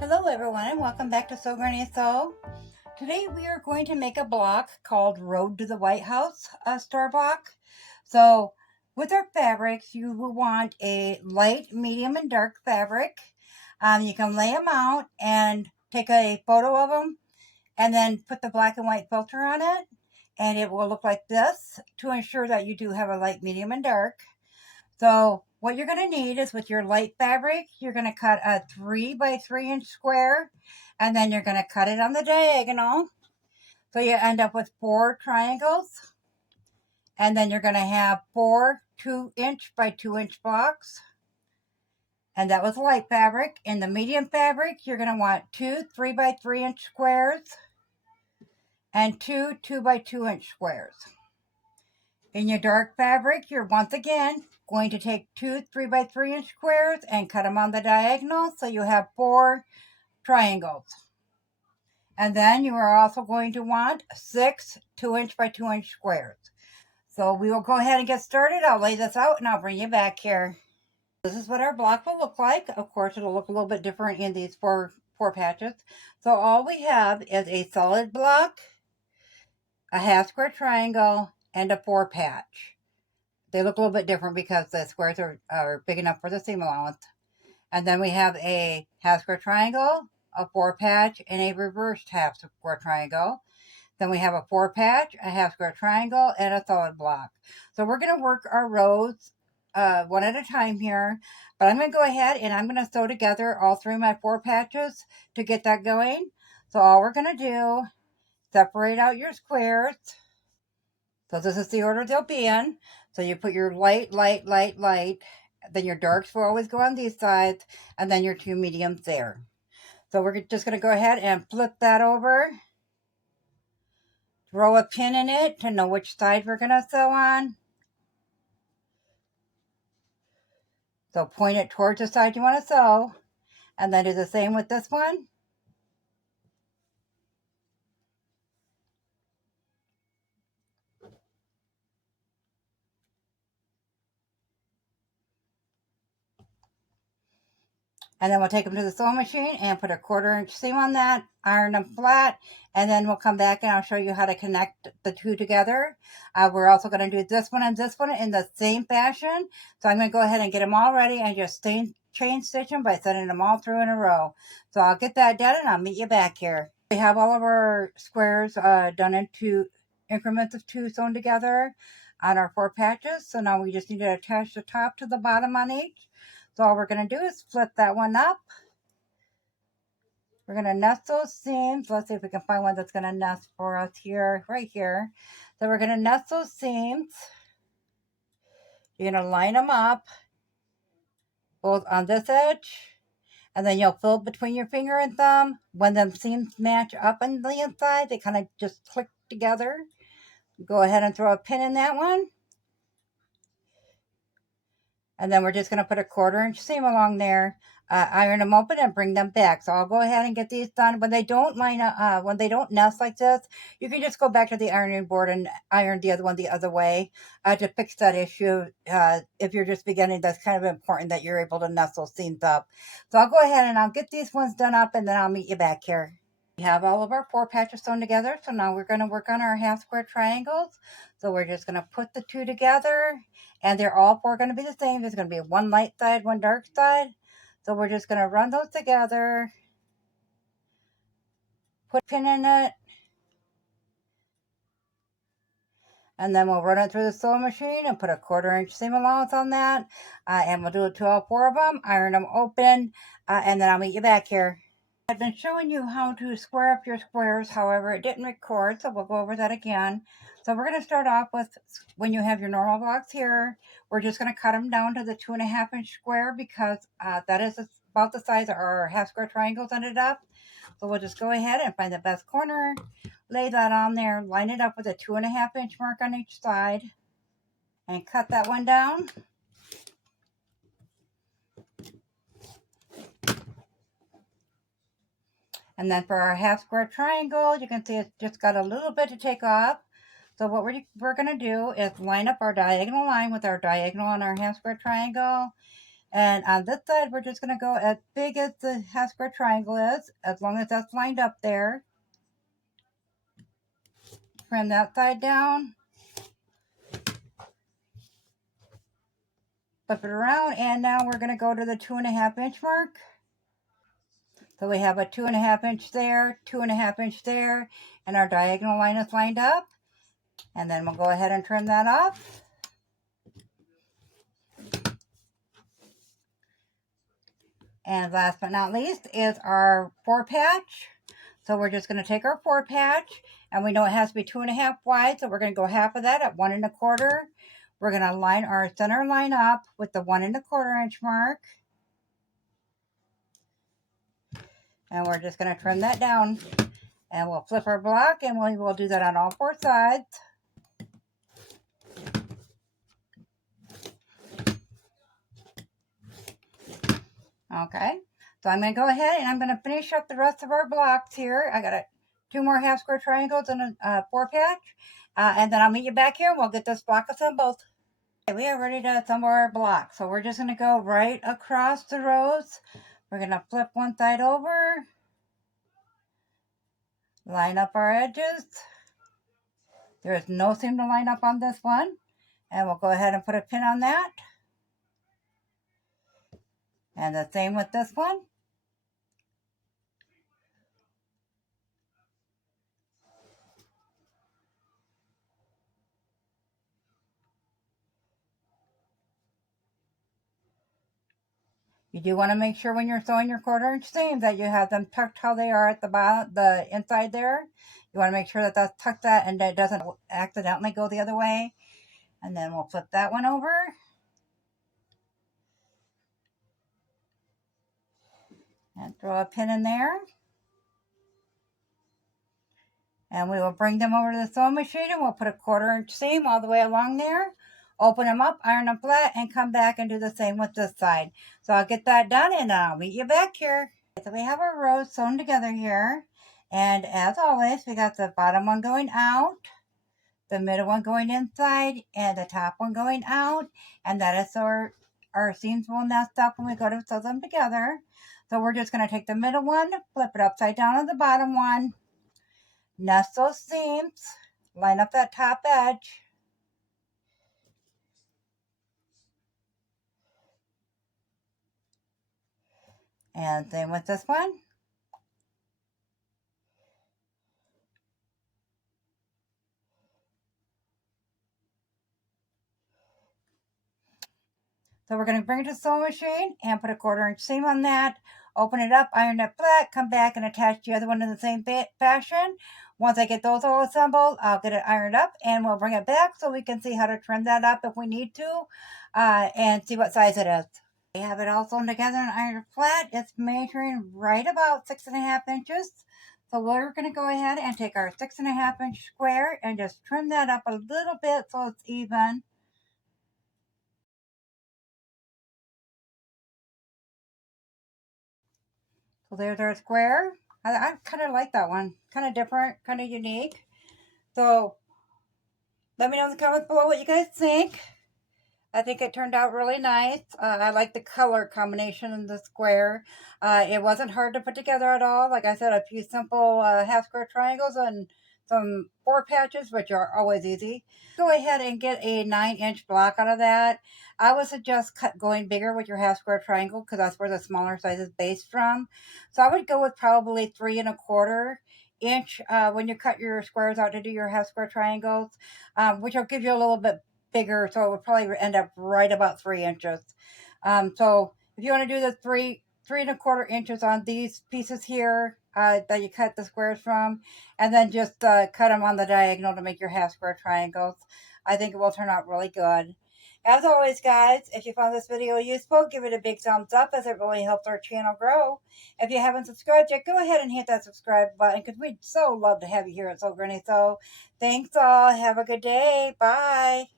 Hello everyone and welcome back to Sew Granny Sew. Today we are going to make a block called Road to the White House, a store block. So with our fabrics you will want a light, medium, and dark fabric. You can lay them out and take a photo of them and then put the black and white filter on it, and it will look like this to ensure that you do have a light, medium, and dark. So what you're going to need is, with your light fabric, you're going to cut a 3 by 3 inch square, and then you're going to cut it on the diagonal. So you end up with 4 triangles, and then you're going to have 4 2-inch by 2-inch blocks. And that was light fabric. In the medium fabric, you're going to want 2 3 by 3 inch squares and 2 2 by 2-inch squares. In your dark fabric, you're once again going to take 2 3 by 3 inch squares and cut them on the diagonal, so you have 4 triangles. And then you are also going to want 6 2-inch by 2-inch squares. So we will go ahead and get started. I'll lay this out and I'll bring you back here. This is what our block will look like. Of course, it'll look a little bit different in these four patches. So all we have is a solid block, a half square triangle, and a 4 patch. They look a little bit different because the squares are big enough for the seam allowance. And then we have a half square triangle, a 4 patch, and a reversed half square triangle. Then we have a 4 patch, a half square triangle, and a solid block. So we're going to work our rows one at a time here. But I'm going to go ahead and I'm going to sew together all 3 of my 4 patches to get that going. So all we're going to do, separate out your squares. So this is the order they'll be in. So you put your light, light, light, light. Then your darks will always go on these sides. And then your 2 mediums there. So we're just going to go ahead and flip that over. Throw a pin in it to know which side we're going to sew on. So point it towards the side you want to sew. And then do the same with this one. And then we'll take them to the sewing machine and put a 1/4 inch seam on that, iron them flat, and then we'll come back and I'll show you how to connect the 2 together. We're also going to do this one and this one in the same fashion. So I'm going to go ahead and get them all ready and just chain stitch them by setting them all through in a row. So I'll get that done and I'll meet you back here. We have all of our squares done into increments of 2 sewn together on our 4 patches. So now we just need to attach the top to the bottom on each. So all we're going to do is flip that one up. We're going to nest those seams. Let's see if we can find one that's going to nest for us here, right here. So we're going to nest those seams. You're going to line them up, both on this edge, and then you'll fill between your finger and thumb. When the seams match up on the inside, they kind of just click together. Go ahead and throw a pin in that one. And then we're just going to put a 1/4 inch seam along there, iron them open and bring them back. So I'll go ahead and get these done. When they don't line up, when they don't nest like this, you can just go back to the ironing board and iron the other one the other way to fix that issue. If you're just beginning, that's kind of important that you're able to nest those seams up. So I'll go ahead and I'll get these ones done up and then I'll meet you back here. We have all of our 4 patches sewn together, so now we're going to work on our half square triangles. So we're just going to put the 2 together, and they're all 4 going to be the same. There's going to be one light side, one dark side. So we're just going to run those together, put a pin in it, and then we'll run it through the sewing machine and put a 1/4 inch seam allowance on that. And we'll do it to all 4 of them, iron them open, and then I'll meet you back here. I've been showing you how to square up your squares, however it didn't record, so we'll go over that again. So we're going to start off with, when you have your normal blocks here, we're just going to cut them down to the 2.5 inch square because that is about the size our half square triangles ended up. So we'll just go ahead and find the best corner, lay that on there, line it up with a 2.5 inch mark on each side, and cut that one down. And then for our half square triangle, you can see it's just got a little bit to take off. So what we're going to do is line up our diagonal line with our diagonal on our half square triangle. And on this side, we're just going to go as big as the half square triangle is, as long as that's lined up there. Trim that side down. Flip it around, and now we're going to go to the 2.5 inch mark. So we have a 2.5 inch there, 2.5 inch there, and our diagonal line is lined up. And then we'll go ahead and trim that off. And last but not least is our 4 patch. So we're just going to take our 4 patch, and we know it has to be 2.5 wide, so we're going to go half of that at 1.25. We're going to line our center line up with the 1.25 inch mark. And we're just going to trim that down. And we'll flip our block, and we'll do that on all 4 sides. Okay, so I'm going to go ahead and I'm going to finish up the rest of our blocks here. I got 2 more half square triangles and a 4 patch. And then I'll meet you back here and we'll get this block assembled. Okay, we are ready to assemble our block. So we're just going to go right across the rows. We're going to flip one side over. Line up our edges. There is no seam to line up on this one. And we'll go ahead and put a pin on that. And the same with this one. You do want to make sure when you're sewing your 1/4 inch seams that you have them tucked how they are at the bottom, the inside there. You want to make sure that that's tucked that and that it doesn't accidentally go the other way. And then we'll flip that one over. And throw a pin in there. And we will bring them over to the sewing machine and we'll put a 1/4 inch seam all the way along there. Open them up, iron them flat, and come back and do the same with this side. So I'll get that done and I'll meet you back here. So we have our rows sewn together here. And as always, we got the bottom one going out, the middle one going inside, and the top one going out. And that is so our seams will nest up when we go to sew them together. So we're just going to take the middle one, flip it upside down on the bottom one, nest those seams, line up that top edge, and same with this one. So we're going to bring it to the sewing machine and put a 1/4 inch seam on that, open it up, iron it flat, come back and attach the other one in the same fashion. Once I get those all assembled, I'll get it ironed up and we'll bring it back so we can see how to trim that up if we need to and see what size it is. We have it all sewn together and ironed flat. It's measuring right about 6.5 inches. So we're going to go ahead and take our 6.5 inch square and just trim that up a little bit so it's even. So there's our square. I kind of like that one. Kind of different, kind of unique. So let me know in the comments below what you guys think. I think it turned out really nice. I like the color combination in the square. It wasn't hard to put together at all. Like I said, a few simple half square triangles and some 4 patches, which are always easy. Go ahead and get a 9-inch block out of that. I would suggest going bigger with your half square triangle because that's where the smaller size is based from. So I would go with probably 3.25 inch when you cut your squares out to do your half square triangles, which will give you a little bit bigger, so it would probably end up right about 3 inches. So if you want to do the 3.25 inches on these pieces here that you cut the squares from, and then just cut them on the diagonal to make your half square triangles, I think it will turn out really good. As always, guys, if you found this video useful, give it a big thumbs up as it really helps our channel grow. If you haven't subscribed yet, go ahead and hit that subscribe button because we'd so love to have you here at Sew Granny Sew. Thanks all. Have a good day. Bye.